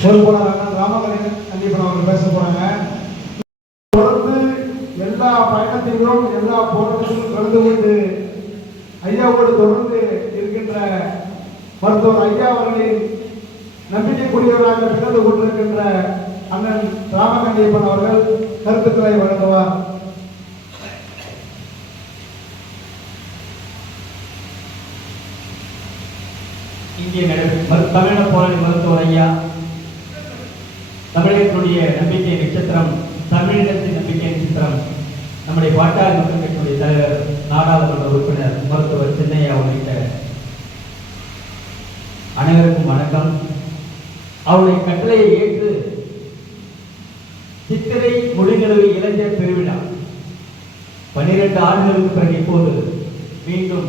பொறுப்பாளரான ராமகரன் கண்டிப்பாக அவர்கள் பேச போறாங்க. தொடர்ந்து எல்லா பயணத்திலும் எல்லா போராட்டத்திலும் கலந்து கொண்டு ஐயாவோடு தொடர்ந்து இருக்கின்ற மருத்துவர் ஐயா அவர்களின் நம்பிக்கைக்குரியவராக திகழ்ந்து கொண்டிருக்கின்ற அண்ணன் ராமகண்டியப்பன் அவர்கள் கருத்துக்களை வழங்குவார். இந்திய தமிழக போராளி மருத்துவர் ஐயா, தமிழகத்தினுடைய நம்பிக்கை நட்சத்திரம், தமிழினத்தின் நம்பிக்கை நட்சத்திரம், நம்முடைய பாட்டாளி மக்கள் கட்சியுடைய தலைவர், நாடாளுமன்ற உறுப்பினர் மருத்துவர் சின்னையா உள்ளிட்ட அனைவருக்கும் வணக்கம். அவருடைய கட்டளையை ஏற்று சித்திரை மொழிநலவு இளைஞர் பெருவிழா 12 ஆண்டுகளுக்கு பிறகு இப்போது மீண்டும்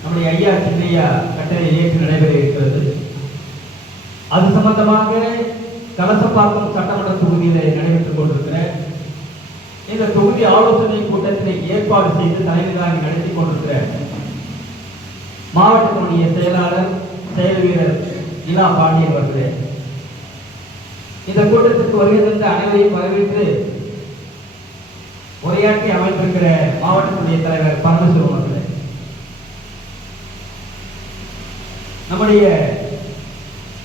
நம்முடைய ஐயா சின்னையா கட்டளை ஏற்று நடைபெற இருக்கிறது. அது சம்பந்தமாக கலசப்பாக்கம் சட்டமன்ற தொகுதியில் நடைபெற்றுக் கொண்டிருக்கிற இந்த தொகுதி ஆலோசனை கூட்டத்தில் ஏற்பாடு செய்து தலைவராக நடத்தி கொண்டிருக்கிற மாவட்டத்தினுடைய செயலாளர் செயல் வீரர் இலா பாண்டியன் அவர்களே, இந்த கூட்டத்திற்கு வருகின்ற அனைவரையும் வரவேற்று உரையாற்றி அமைந்திருக்கிற மாவட்டத்தினுடைய தலைவர் பரமசிவம் அவர்களே, நம்முடைய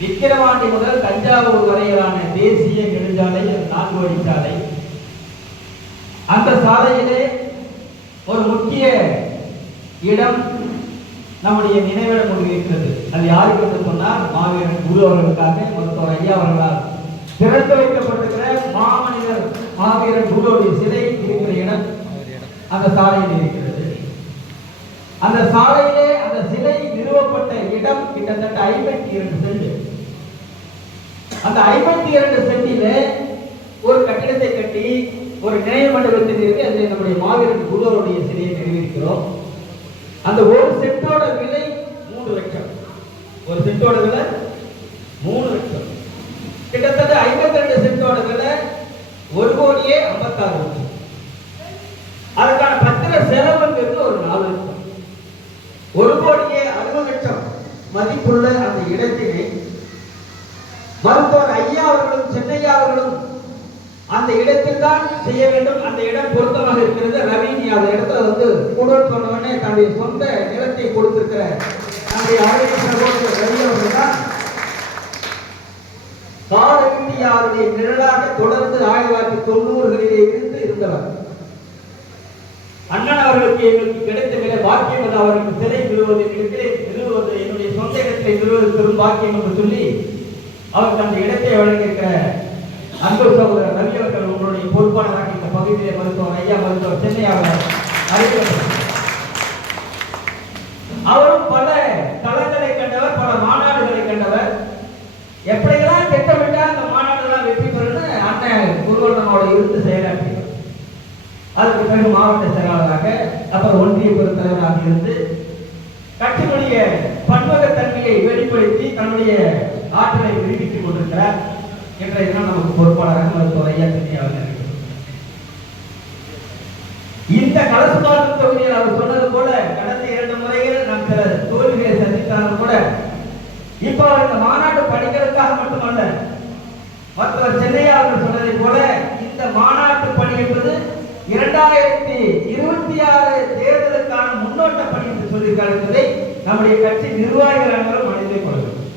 விக்கிரவாண்டி முதல் தஞ்சாவூர் வரையிலான தேசிய நெடுஞ்சாலை 4 வழிச்சாலை, அந்த சாலையிலே ஒரு முக்கிய இடம் நம்முடைய நினைவிடம் ஒன்று இருக்கிறது. அது யாருக்கு என்று சொன்னால் மாவீரன் குரு அவர்களுக்காக மருத்துவர் ஐயா அவர்களால் திறந்து வைக்கப்பட்டிருக்கிற மாமனிதர் மாவீரன் குருவுடைய சிலை இருக்கிற இடம் அந்த சாலையில் இருக்கிறது. அந்த சாலையிலே அந்த சிலை நிறுவப்பட்ட இடம் கிட்டத்தட்ட 52 சென்ட். அந்த 52 சென்டிலே ஒரு கட்டிடத்தை கட்டி ஒரு நினைவு மண்டபத்தில் இருக்கு. அதில் நம்முடைய மாவீரன் குருவுடைய சிலையை நிறுவியிருக்கிறோம். அந்த ஒரு செட்டோட விலை 3 லட்சம். ஒரு செட்டோட விலை 3 லட்சம். கிட்டத்தட்ட 52 செட்டோட விலை 1,56,00,000. அதுக்கான பத்திர செலவுங்கிறது ஒரு 4 லட்சம். 1,60,00,000 மதிப்புள்ள அந்த இடத்தினை மருத்துவர் ஐயா அவர்களும் சென்னையா அவர்களும் அந்த இடத்தில் தான் செய்ய வேண்டும். அந்த இடம் பொருத்தமாக இருக்கிறது. ரவி, நீ அந்த இடத்துல கூடல் சொன்னவனே தன்னுடைய சொந்த நிலத்தை கொடுத்திருக்கிற நம்முடைய ஆரோக்கிய சகோதரர் ரவி அவர்கள் தான் காலத்தியாருடைய நிழலாக தொடர்ந்து 1990களிலே இருந்து இருந்தவர். அண்ணன் அவர்களுக்கு எங்களுக்கு கிடைத்த மிக பாக்கியம் என்று அவர்களுக்கு சிலை நிறுவது என்னுடைய சொந்த இடத்தை நிறுவது பெரும் பாக்கியம் என்று சொல்லி அவருக்கு அந்த இடத்தை வழங்கியிருக்கிற அன்பு சகோதரர் ரவி அவர்கள் உங்களுடைய பொறுப்பாளராக இந்த பகுதியிலே மருத்துவர் ஐயா மருத்துவர் சென்னையா அவரும் பல தளங்களை கண்டவர், பல மாநாடுகளை கண்டவர். எப்படியெல்லாம் திட்டமிட்டா அந்த மாநாடுகளாம் வெற்றி பெறணும் அண்ணன் குருவண்ணனோட இருந்து செயலாற்றியவர். அதுக்கு பிறகு மாவட்ட செயலாளராக, அப்புறம் ஒன்றிய பெருந்தலைவராக இருந்து கட்சியினுடைய பன்முகத்தன்மையை வெளிப்படுத்தி தன்னுடைய ஆற்றலை நிரூபித்துக் கொண்டிருக்கிறார். இன்றைய தினம் நமக்கு பொறுப்பாளராக மருத்துவர் ஐயா சென்னையா அவர்கள். இந்த கலசபாக்கம் தொகுதியில் அவர் சொன்னது போல கடந்த 2 முறைகள் நாம் சில தோல்விகளை சந்தித்தாலும் கூட இப்ப இந்த மாநாட்டு பணிகளுக்காக மட்டுமல்ல, மருத்துவர் சென்னையா அவர்கள் சொன்னதை போல இந்த மாநாட்டு பணி என்பது 2026 தேர்தலுக்கான முன்னோட்ட பணி என்று சொல்லியிருக்கார் என்பதை நம்முடைய கட்சி நிர்வாகிகள் அனைவரும் மனதில் கொள்ள வேண்டும்.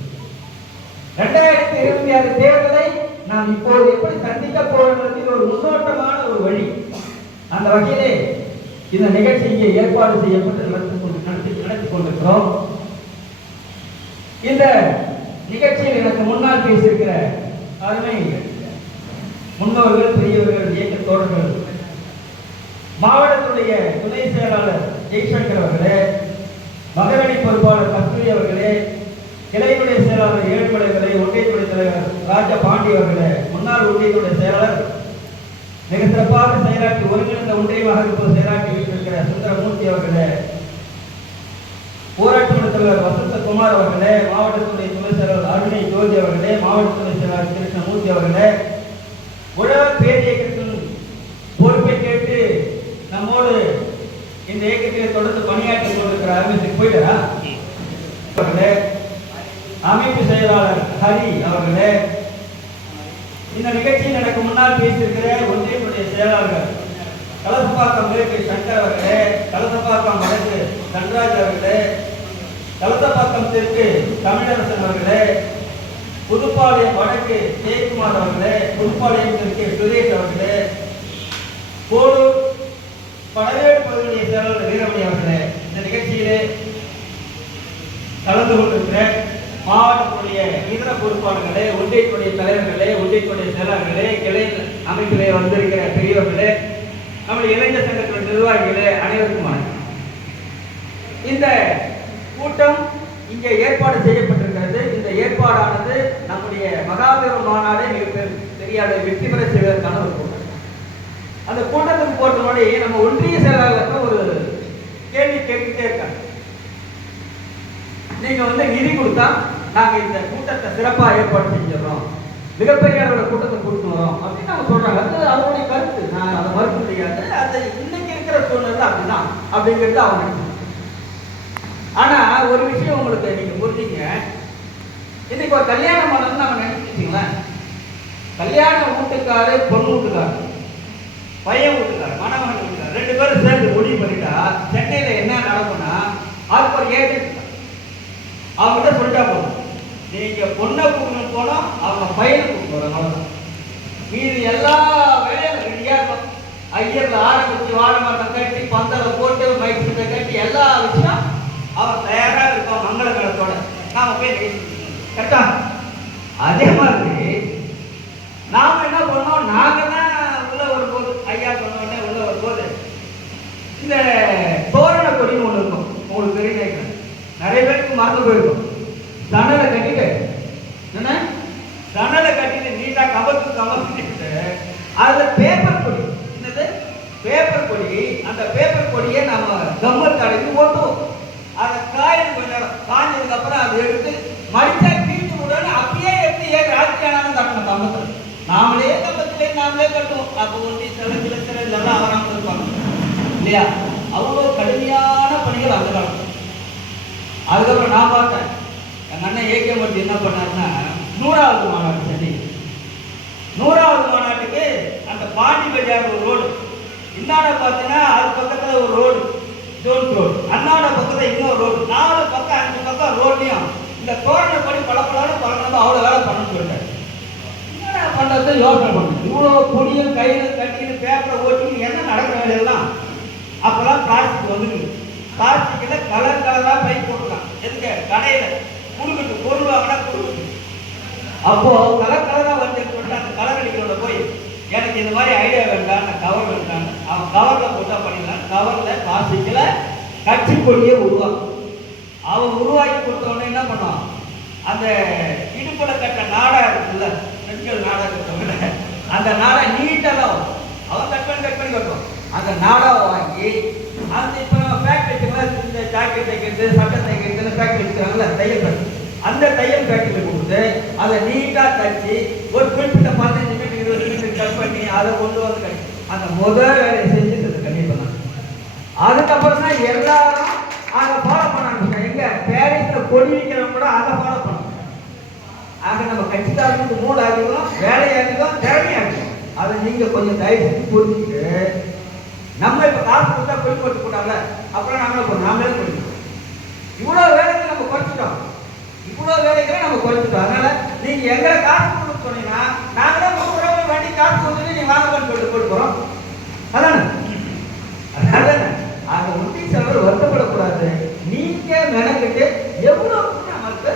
2026 தேர்தலை நாம் இப்போது எப்படி சந்திக்க போவது ஒரு முன்னோட்டமான ஒரு வழி. அந்த வகையிலே இந்த நிகழ்ச்சி இங்கே ஏற்பாடு செய்யப்பட்டு நடத்தி கொண்டிருக்கிறோம். இந்த நிகழ்ச்சியில் எனக்கு முன்னால் பேசியிருக்கிற அருமை முன்னோர்கள், பெரியவர்கள், இயக்க தோழர்கள், மாவட்டத்துடைய துணை செயலாளர் ஜெய்சங்கர் அவர்களே, மகரணி பொறுப்பாளர் கஸ்தூரி அவர்களே, கிளையுடைய செயலாளர் ஏழுமலைகளே, ஒன்றியத்துடைய தலைவர் ராஜா பாண்டி அவர்களே, முன்னாள் ஒன்றியத்துடைய செயலாளர் மிக சிறப்பாக செயலாற்றி ஒருங்கிணைந்த ஒன்றியமாக இப்போது செயலாற்றி வைத்திருக்கிற சுந்தரமூர்த்தி அவர்களே, ஊராட்சி மன்ற தலைவர் வசந்தகுமார் அவர்களே, மாவட்டத்துடைய துணை செயலாளர் அருணை ஜோதி அவர்களே, மாவட்ட துணை செயலாளர் கிருஷ்ணமூர்த்தி அவர்களே, உழவர் பேர் இயக்கத்தின் பொறுப்பை கேட்டு நம்மோடு இந்த இயக்கத்தில் தொடர்ந்து பணியாற்றி கொண்டிருக்கிற அமைச்சர் போயிடா அவர்களே, அமைப்பு செயலாளர் ஹரி அவர்களே, இந்த நிகழ்ச்சியில் எனக்கு முன்னால் பேசியிருக்கிற ஒன்றியத்துடைய செயலாளர்கள் கலசப்பாக்கம் மேற்கு சங்கர் அவர்களே, கலசப்பாக்கம் வடக்கு தன்ராஜ் அவர்களே, கலசப்பாக்கம் தெற்கு தமிழரசன் அவர்களே, புதுப்பாளையம் வடக்கு ஜெயக்குமார் அவர்களே, புதுப்பாளையம் தெற்கு சுரேஷ் அவர்களே, போலூர் படவேடு பகுதியுடைய செயலாளர் வீரமணி அவர்களே, இந்த நிகழ்ச்சியிலே கலந்து கொண்டிருக்கிற மாவட்டத்துடைய இதர பொறுப்பாளர்களே, ஒன்றியத்துடைய தலைவர்களே, ஒன்றியத்துடைய செயலாளர்களே, கிளை அமைப்பிலே வந்திருக்கிற பெரியவர்களே, நம்முடைய இளைஞர் சங்கத்துடைய நிர்வாகிகளே, அனைவருக்கும் வணக்கம். இந்த கூட்டம் இங்கே ஏற்பாடு செய்யப்பட்டிருக்கிறது. இந்த ஏற்பாடானது நம்முடைய மகாபெரும் மாநாடை மிக பெரிய வெற்றி பெற செய்வதற்கான ஒரு கூட்டம். அந்த கூட்டத்துக்கு போட்டோடனே நம்ம ஒன்றிய செயலாளருக்கு ஒரு கேள்வி கேட்டுக்கிட்டே இருக்காங்க. நீங்க நிதி கொடுத்தா நாங்க இந்த கூட்டத்தை சிறப்பா ஏற்பாடு செஞ்சிடறோம், மிகப்பெரிய அளவுல கூட்டத்தை கூட்டு வரோம் அப்படின்னு நம்ம சொல்றாங்க. அது அவருடைய கருத்து, நான் அதை மறுக்க முடியாது. அது இன்னைக்கு இருக்கிற சூழ்நிலை அப்படிதான் அப்படிங்கிறது அவங்க. ஆனா ஒரு விஷயம் உங்களுக்கு நீங்க புரிஞ்சுங்க, இன்னைக்கு ஒரு கல்யாணம் பண்ணணும்னு நம்ம நினைச்சிட்டீங்களா? கல்யாண வீட்டுக்காரு பொண்ணு வீட்டுக்காரு பையன் வீட்டுக்காரு மணமகன் வீட்டுக்காரு ரெண்டு பேரும் சேர்ந்து முடிவு பண்ணிட்டா சென்னையில என்ன நடக்கும்னா அதுக்கு ஒரு ஏஜென்ட் அவங்ககிட்ட சொல்லிட்டா போதும், நீங்க பொண்ணை கூப்பிட்டு போனோம், அவங்க பையனை கூப்பிட்டு போறாங்க. மீது எல்லா வேலையும் ரெடியா இருக்கும். ஐயர்ல ஆரம்பிச்சு வாழை மரம் கட்டி பந்தலை போட்டு மைக் சுட்ட கட்டி எல்லா விஷயம் அவன் தயாரா இருப்பான் மங்களகரத்தோட. நாம போய் கரெக்டா? அதே மாதிரி நாம என்ன பண்ணோம், நாங்க தான் உள்ள வரும்போது ஐயா சொன்ன உடனே உள்ள வரும்போது இந்த தோரண கொடின்னு ஒண்ணு இருக்கும். உங்களுக்கு தெரிஞ்ச நிறைய பேருக்கு மறந்து போயிருக்கும். சணலை கட்டிட்டு என்ன சணலை கட்டிட்டு நீட்டா கமர்ந்துட்டு அதுல பேப்பர் கொடி, என்னது பேப்பர் கொடி, அந்த பேப்பர் கொடியை நம்ம கம்மர் கடைக்கு ஓட்டுவோம். அதை காயின்னு கொஞ்ச நேரம் காய்ஞ்சதுக்கு அப்புறம் அதை எடுத்து மடிச்சா கீழ்த்து விடணும். அப்படியே எடுத்து ஏன் ராஜ்யானாலும் கட்டணும் கம்பத்தில். நாமளே கம்பத்திலே நாமளே கட்டுவோம். அப்போ ஒன்றி சில இதெல்லாம் அவராமல் இருப்பாங்க இல்லையா? அவ்வளோ கடுமையான பணிகள் அந்த காலம். அதுக்கப்புறம் நான் பார்த்தேன், எங்கள் அண்ணன் ஏகே மூர்த்தி என்ன பண்ணாருன்னா 100வது மாநாட்டு சென்னை 100வது மாநாட்டுக்கு அந்த பாண்டி பஜார் ஒரு ரோடு, இன்னாட பார்த்தீங்கன்னா அது பக்கத்தில் ஒரு ரோடு ஜோன்ஸ் ரோடு, அண்ணாட பக்கத்தில் இன்னொரு ரோடு, 4 பக்கம் 5 பக்கம் ரோட்லையும் இந்த தோரணை படி பழப்படாலும் பழக்கணும். அவ்வளோ வேலை பண்ணணும்னு சொல்லிட்டாரு. என்னடா பண்ணுறது யோசனை பண்ணணும். இவ்வளோ பொடியும் கையில் கட்டின்னு பேப்பரை ஓட்டி என்ன நடக்கிற வேலையெல்லாம் அப்போல்லாம் பிளாஸ்டிக் வந்துருக்கு. பிளாஸ்டிக்கில் கலர் கலராக பை போட்டுருக்காங்க. எதுக்கு? கடையில் குடுக்கிட்டு பொருள் வாங்கினா குடுக்கிட்டு. அப்போ கலர் கலராக வந்து சொல்லிட்டு அந்த கலர் அடிக்கிறோட போய் எனக்கு இந்த மாதிரி ஐடியா வேண்டாம், நான் கவர் வேண்டாம், அவன் கவரில் போட்டா பண்ணிடலாம். கவரில் பிளாஸ்டிக்கில் கட்சி கொடியை உருவாக்கும். அவன் உருவாக்கி கொடுத்தவொடனே என்ன பண்ணுவான், அந்த இடுப்புல கட்ட நாடா இருக்குல்ல, பெண்கள் நாடா இருக்கிறவங்க அந்த நாடா நீட்டெல்லாம் அவன் கட் பண்ணி கட்டுவான். அந்த நாடாவை வாங்கி அந்த இப்போ நம்ம ஃபேக்ட்ரிக்கெல்லாம் இந்த ஜாக்கெட் தைக்கிறது சட்டை தைக்கிறது ஃபேக்ட்ரி வச்சுக்கிறாங்கல்ல தையல் ஃபேக்ட்ரி, அந்த தையல் ஃபேக்ட்ரியில் கொடுத்து அதை நீட்டாக தச்சு ஒரு குறிப்பிட்ட 15 மீட்டர் 20 மீட்டர் கட் பண்ணி அதை கொண்டு வந்து கட்டி அந்த முதல் வேலையை செஞ்சுட்டு கண்டிப்பாக தான். அதுக்கப்புறம் தான் எல்லாரும் அதை ஃபாலோ பண்ண ஆரம்பிச்சாங்க. எங்க பேரிஸில் கொடி வைக்கிறவங்க கூட அதை ஃபாலோ பண்ணணும். ஆக நம்ம கட்சிக்காரங்களுக்கு மூடு அதிகம், வேலை அதிகம், திறமை அதிகம். அதை நீங்கள் கொஞ்சம் தயவு செஞ்சு புரிஞ்சுக்கிட்டு நம்ம இப்போ காசு கொடுத்தா கொடி போட்டு போட்டாங்க அப்புறம் நாமளே போயிட்டோம். இவ்வளோ வேலைக்கு நம்ம குறைச்சிட்டோம், இவ்வளோ வேலைகளை நம்ம குறைச்சிட்டோம். அதனால நீங்க எங்களை காசு கொடுக்க சொன்னீங்கன்னா நாங்களே 100 ரூபாய் வண்டி காசு கொடுத்து நீங்க வாங்கன்னு சொல்லிட்டு போட்டு போறோம். அதானே? அந்த ஒட்டி செலவு வருத்தப்படக்கூடாது. நீங்க மெனக்கிட்டு எவ்வளவு நமக்கு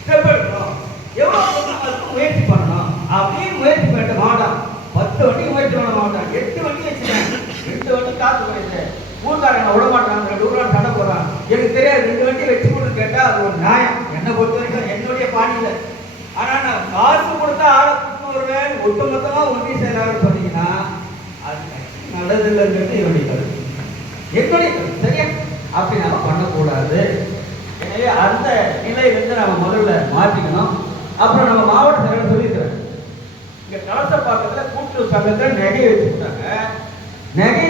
ஸ்டெப் எடுக்கணும், எவ்வளவு நமக்கு முயற்சி பண்ணணும் அப்படின்னு முயற்சி பண்ணிட்டு மாட்டான். 10 வண்டி முயற்சி பண்ண மாட்டான், 8 வண்டி வச்சுட்டேன், 8 வண்டி காசு போயிடுச்சு. ஊர்காரங்க விட மாட்டாங்க, 2 ரூபா சண்டை போடுறான். எனக்கு தெரியாது 2 வண்டி வச்சு கொடுன்னு கேட்டா அது ஒரு நியாயம். என்னை பொறுத்த வரைக்கும் என்னுடைய பாணியில. ஆனா நான் காசு கொடுத்தா ஆளை கொடுத்து வருவேன் ஒட்டுமொத்தமா ஒன்றிய செயலாளர் சொன்னீங்கன்னா அது நல்லதில்லைங்கிறது என்னுடைய கருத்து, என்னுடைய கருத்து. சரியா? அப்படி நம்ம பண்ணக்கூடாது. எனவே அந்த நிலையிலிருந்து நம்ம முதல்ல மாற்றிக்கணும். அப்புறம் நம்ம மாவட்ட செயலர் சொல்லியிருக்கிறேன், இங்க கலசப்பாக்கத்தில் கூட்டுறவு சங்கத்தில் நகை வச்சுட்டாங்க. நகை